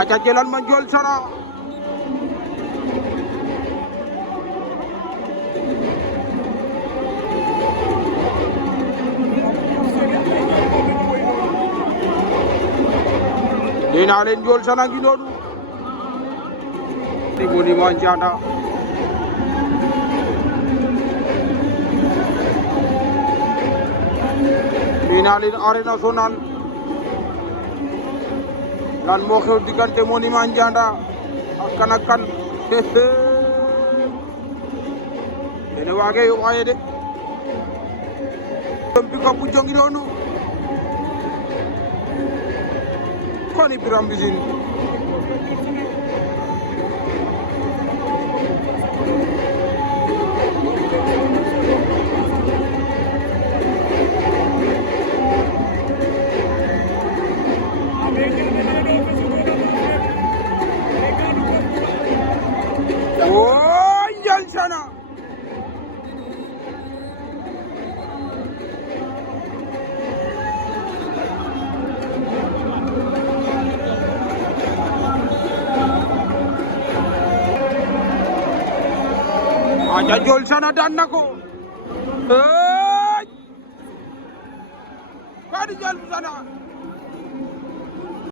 Jalan menjual sana. Dinalin jual sana gitu. Ini budi manjana. Dinalin arena nasional. Dan mau ke diganti Moni Manjanda akan ini wae deh tempi kapu jongi donu koni biram bizin sana aja jual sana dan aku kau di jual sana